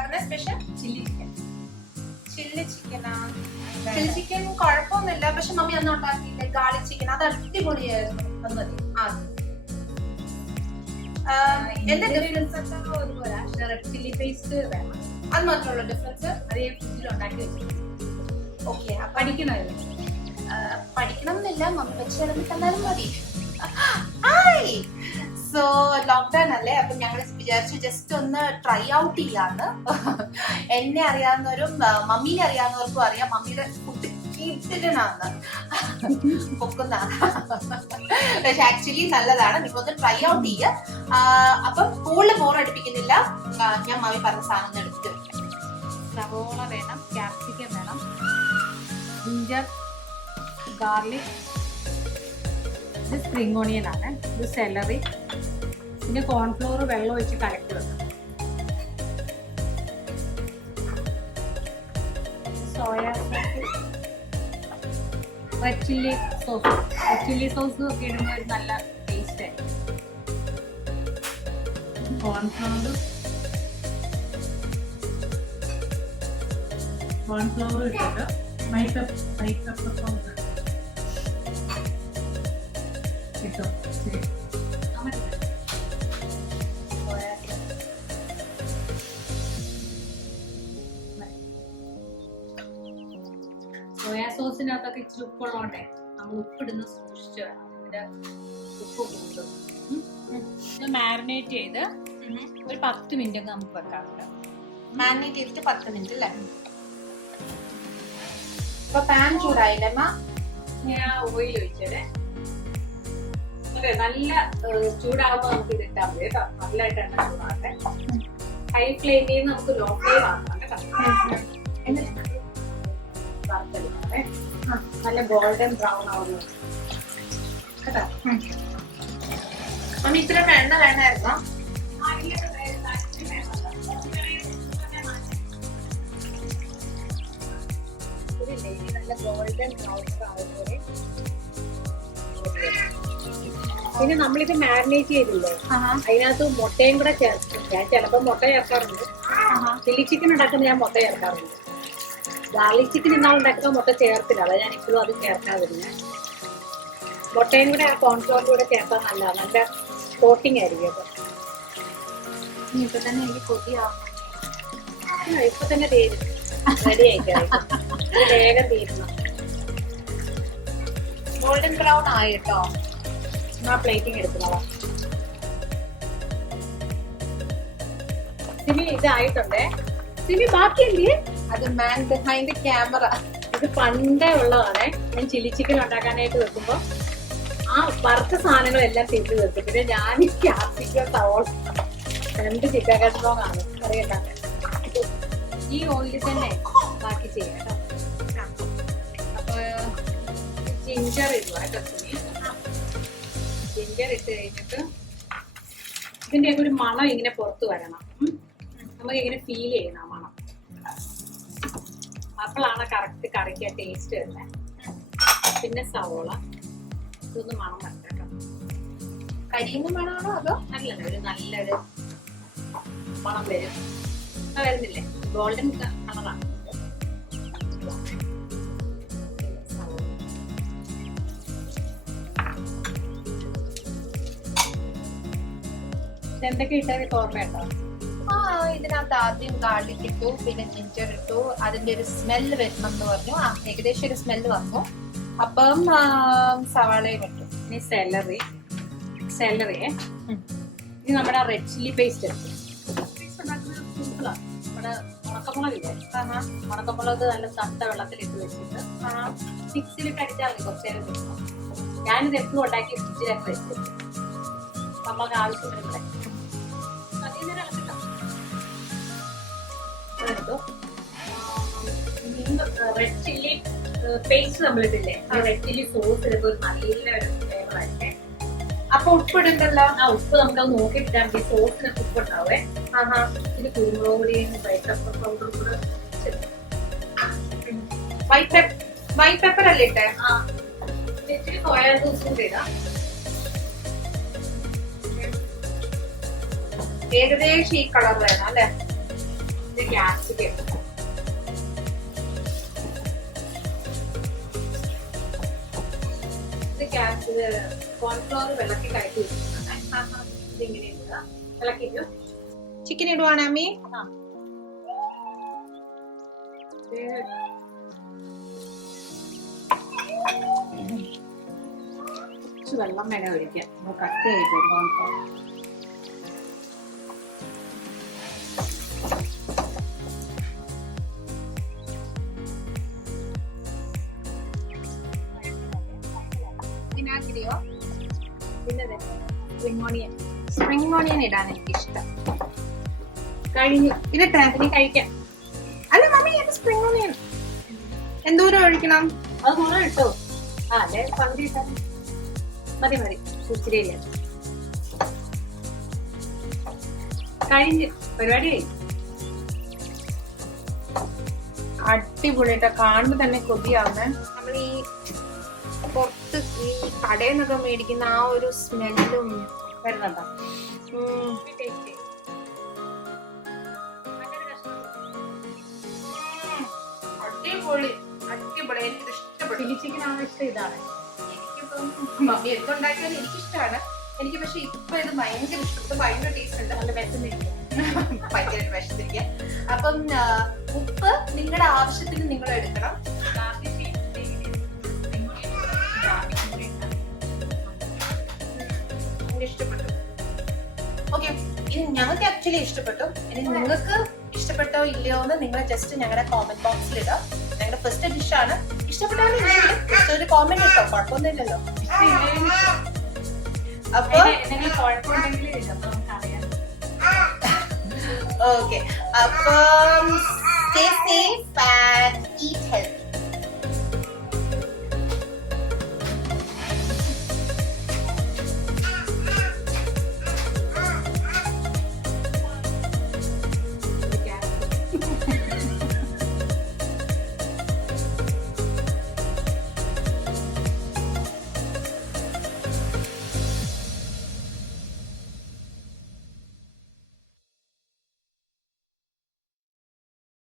ഉണ്ടാക്കുന്ന special chilli chicken. Chilli ചിക്കനാ? Chilli chicken കുഴപ്പമൊന്നുമില്ല, പക്ഷെ മമ്മി അന്ന് ഉണ്ടാക്കിയില്ലേ ഗാർലിക് ചിക്കൻ, അത് അടിപൊളിയായിരുന്നു. അത് മതി. എന്താ ഡിഫറൻസ്? ചില്ലി പേസ്റ്റ് വേണം, അത് മാത്രമുള്ള ഡിഫറൻസ്. അത് ഞാൻ ഫ്രിഡ്ജിൽ ഉണ്ടാക്കി വെച്ചിട്ടുണ്ട്. ഓക്കെ, പഠിക്കണം എന്നില്ല, മമ്മി വെച്ച് തന്നാലും മതി. സോ ലോക്ക്ഡൌൺ അല്ലേ, അപ്പൊ ഞങ്ങൾ വിചാരിച്ചു ജസ്റ്റ് ഒന്ന് ട്രൈ ഔട്ട് ചെയ്യാന്ന്. എന്നെ അറിയാവുന്നവരും മമ്മീനെ അറിയാവുന്നവർക്കും അറിയാം മമ്മിയുടെ ഫുഡ് കിട്ടിലാണ് പൊക്കുന്ന. പക്ഷെ ആക്ച്വലി നല്ലതാണ്, നിങ്ങളൊന്ന് ട്രൈ ഔട്ട് ചെയ്യുക. അപ്പം കൂടുതൽ ബോറടിപ്പിക്കുന്നില്ല, ഞാൻ മമ്മി പറഞ്ഞ സാധനം എടുത്തിട്ട് വെക്കാം. സവോള വേണം, ക്യാപ്സിക്കം വേണം, ജിഞ്ചർ, ഗാർലിക്, ഇത് സ്പ്രിംഗ് ഓണിയൻ ആണ്, ഇത് സെലറി, പിന്നെ കോൺഫ്ലോർ വെള്ളം ഒഴിച്ച് കലക്കി വെക്കണം, soya sauce, red chilli sauce. Red chilli sauce ഒക്കെ ഇടുമ്പോൾ ഒരു നല്ല ടേസ്റ്റ് ആയിരിക്കും. കോൺഫ്ലോർ ഇട്ടിട്ട് മൈക്കപ്പ് സോസ് കിട്ടും. സോയാ സോസിനകത്തൊക്കെ ഇച്ചിരി ഉപ്പുള്ളതുകൊണ്ടേ നമ്മൾ ഉപ്പിടുന്ന സൂക്ഷിച്ച് വേണം, ഇതിന്റെ ഉപ്പ് കൂടും. ഇത് മാരിനേറ്റ് ചെയ്ത് ഒരു 10 മിനിറ്റ് ഒക്കെ നമുക്ക് വെക്കാറുണ്ട്. മാരിനേറ്റ് ചെയ്തിട്ട് 10 മിനിറ്റ് അല്ലേ? ഇപ്പൊ പാൻ ചൂടായില്ലേ അമ്മ? ഞാൻ ഓയിൽ ഒഴിച്ചേ. നല്ല ചൂടാകുമ്പോ നമുക്ക് ഇത് ഇട്ടാൽ മതി കേട്ടോ. നല്ലതായിട്ട് എണ്ണ ചൂടാകട്ടെ. ഹൈ ഫ്ലെയിമിൽ നിന്ന് നമുക്ക് ലോ ഫ്ലെയിം ആക്കാം കേട്ടോ. നല്ല ഗോൾഡൻ ബ്രൗൺ ആവുന്നു കേട്ടോ. മമ്മി ഇത്ര എണ്ണ വേണമായിരുന്നോ? നല്ല ഗോൾഡൻ ബ്രൗൺ ആവുന്നത്. പിന്നെ നമ്മളിത് മാരിനേറ്റ് ചെയ്തില്ലേ, അതിനകത്ത് മുട്ടയും കൂടെ ചേർക്കും. ഞാൻ ചിലപ്പോ മുട്ട ചേർക്കാറുണ്ട്. ചില്ലി ചിക്കൻ ഉണ്ടാക്കുമ്പോൾ ഞാൻ മുട്ട ചേർക്കാറുണ്ട്. ഗാർലിക് ചിക്കൻ ഇന്നാൾ ഉണ്ടാക്കുമ്പോൾ മുട്ട ചേർത്തില്ല, അതാ ഞാൻ ഇപ്പോഴും അത് ചേർക്കാതിരുന്നത്. മുട്ടയും കൂടെ ആ കോൺഫ്ലോറിന്റെ കൂടെ ചേർത്താൽ നല്ല കോട്ടിങ് ആയിരിക്കും. അപ്പൊ ഇപ്പൊ തന്നെ എനിക്ക് കൊതിയാവും. ഇപ്പൊ തന്നെ തീരും, റെഡി ആയിട്ടായി. വേഗം തീരുന്നു. ഗോൾഡൻ ബ്രൗൺ ആയി കേട്ടോ. ആ പ്ലേറ്റിങ് എടുക്കുന്നതാ. സിമി ഇതായിട്ടുണ്ടേ. സിമി ബാക്കിയല്ലേ? അത് മാൻ ബിഹൈൻഡ് ക്യാമറ. ഇത് പണ്ടേ ഉള്ളതാണ്. ഞാൻ ചില്ലി ചിക്കൻ ഉണ്ടാക്കാനായിട്ട് വെക്കുമ്പോ ആ വറുത്ത സാധനങ്ങളെല്ലാം തിരിച്ചു വെക്കും. പിന്നെ ഞാൻ ക്യാപ്സിക്കം, സവോള, 2 ചിക്കൻ കഷ്ണമാണ് കറിയുണ്ടാക്കാൻ. ഈ ഓയിലിൽ തന്നെ ബാക്കി ചെയ്യാം കേട്ടോ. അപ്പൊ ജിഞ്ചർ ഇടുക കേട്ടോ. ജിഞ്ചർ ഇട്ട് കഴിഞ്ഞിട്ട് ഇതിന്റെയൊക്കെ ഒരു മണം ഇങ്ങനെ പുറത്ത് വരണം. നമുക്ക് ഇങ്ങനെ ഫീൽ ചെയ്യണം ആ മണം. അപ്പോഴാണ് കറക്റ്റ് കറിക്ക് ടേസ്റ്റ് വരുന്നത്. പിന്നെ സവോള ഇതൊന്ന് മണം വരട്ടോ. കരിയുന്ന മണമാണോ അതോ? അല്ലല്ല, ഒരു നല്ലൊരു മണം വരും. വരുന്നില്ലേ? ഗോൾഡൻ കളറാണ്. എന്തൊക്കെ ഇട്ടത് ഓർമ്മയുണ്ടോ? ഇതിനകത്ത് ആദ്യം ഗാർലിക് ഇട്ടു, പിന്നെ ജിഞ്ചർ ഇട്ടു. അതിന്റെ ഒരു സ്മെല്ല് വരണം എന്ന് പറഞ്ഞു. ഏകദേശം ഒരു സ്മെല്ല് വന്നു. അപ്പം സവാളയും ഇട്ടു. ഇനി സെലറി. ഇത് നമ്മുടെ റെഡ് ചില്ലി പേസ്റ്റ്. സിമ്പിളാണ്. നമ്മുടെ ഉണക്കമുളകില്ലേ, ഉണക്കമുളക് നല്ല തണുത്ത വെള്ളത്തിലിട്ട് വെച്ചിട്ട് മിക്സിയിലിട്ട് അടിച്ചാൽ മതി. കുറച്ച് നേരം കിട്ടും. ഞാനിത് എപ്പോഴും ഉണ്ടാക്കി ഫ്രിഡ്ജിലൊക്കെ വെച്ചിട്ട് നമുക്ക് ആവശ്യം വരുമ്പോഴേ റെഡ് ചില്ലി പേസ്റ്റ് നമ്മളിട്ടില്ലേ, റെഡ് ചില്ലി സോസ് ഇടുമ്പോൾ ഒരു നല്ലൊരു ഫ്ലേവർ ആയിരിക്കും. അപ്പൊ ഉപ്പിടുണ്ടല്ലോ. ആ ഉപ്പ് നമുക്കത് നോക്കിയിട്ടാൽ മതി. സോസിനൊക്കെ ഉപ്പ് ഉണ്ടാവേ. ഇത് കുരുമുളക് പൊടിയും വൈറ്റ് പൗഡറും കൂടെ. വൈറ്റ് പെപ്പർ അല്ലേ ഇട്ടേ? ഇച്ചിരി സോയാ സോസും കൂടെ ഇടാം. ഏകദേശം ഈ കളർ വേണം അല്ലെ? ഇത് ക്യാപ്സിക്കം. ഇത് കോൺഫ്ലോർ വെള്ളത്തിൽ കലക്കി വെച്ചിട്ടുണ്ട്. ഇതിങ്ങനെ ഇടുക, ഇളക്കിയിട്ട് ചിക്കൻ ഇടുവാണ് അമ്മി. കുറച്ച് വെള്ളം വേണം ഒഴിക്കാൻ, കട്ട് ചെയ്ത് കോൺഫ്ലോർ. ഇതിനാക്കിയോ? പിന്നെ സ്പ്രിംഗ് ഓണിയൻ. സ്പ്രിംഗ് ഓണിയൻ ഇടാൻ എനിക്ക് ഇഷ്ടം. കഴിഞ്ഞു. ഇനി കഴിക്കാം. അല്ല മമ്മി, സ്പ്രിംഗ് ഓണിയൻ എന്തോരം ഒഴിക്കണം? അത് മുഴുവൻ ഇട്ടോ? അല്ലെ പകുതി ഇട്ടാ മതി. ഇച്ചിരിയില്ല. കഴിഞ്ഞു, പരിപാടി കഴിഞ്ഞു. അടിപൊളിയായിട്ട് കാണുമ്പോ തന്നെ കൊതിയാവുന്നേ. നമ്മൾ ഈ പുറത്ത് ഈ കടയിൽ നിന്നൊക്കെ മേടിക്കുന്ന ആ ഒരു സ്മെല്ലും വരുന്നുണ്ടോ? അടിപൊളി അടിപൊളി, എനിക്ക് ഇഷ്ടപ്പെട്ടു. ചില്ലി ചിക്കൻ ആണ് ഇഷ്ടം. ഇതാണ് എനിക്കിപ്പം മമ്മി എന്തുണ്ടാക്കിയാലും എനിക്കിഷ്ടമാണ്. എനിക്ക് പക്ഷെ ഇപ്പൊ ഇത് ഭയങ്കര ഇഷ്ടപ്പെട്ടു. ഭയങ്കര ടേസ്റ്റ് ഉണ്ട്. നല്ല വിശന്നിരിക്കുക, ഭയങ്കരമായിട്ട് വിശന്നിരിക്കുക. അപ്പം ഉപ്പ് നിങ്ങളുടെ ആവശ്യത്തിന് നിങ്ങൾ എടുക്കണം. ഇഷ്ടപ്പെട്ടു. ഓക്കെ, ഇത് ഞങ്ങൾക്ക് ആക്ച്വലി ഇഷ്ടപ്പെട്ടു. ഇനി നിങ്ങൾക്ക് ഇഷ്ടപ്പെട്ടോ ഇല്ലയോ എന്ന് നിങ്ങൾ ജസ്റ്റ് ഞങ്ങളുടെ കോമന്റ് ബോക്സിൽ ഇടാം. ഞങ്ങളുടെ ഫസ്റ്റ് ഡിഷാണ്. ഇഷ്ടപ്പെട്ടാലും ജസ്റ്റ് ഒരു കോമന്റ് ഇട്ടോ, കുഴപ്പമൊന്നുമില്ലല്ലോ. അപ്പൊ ഓക്കെ, അപ്പം stay safe and eat healthy.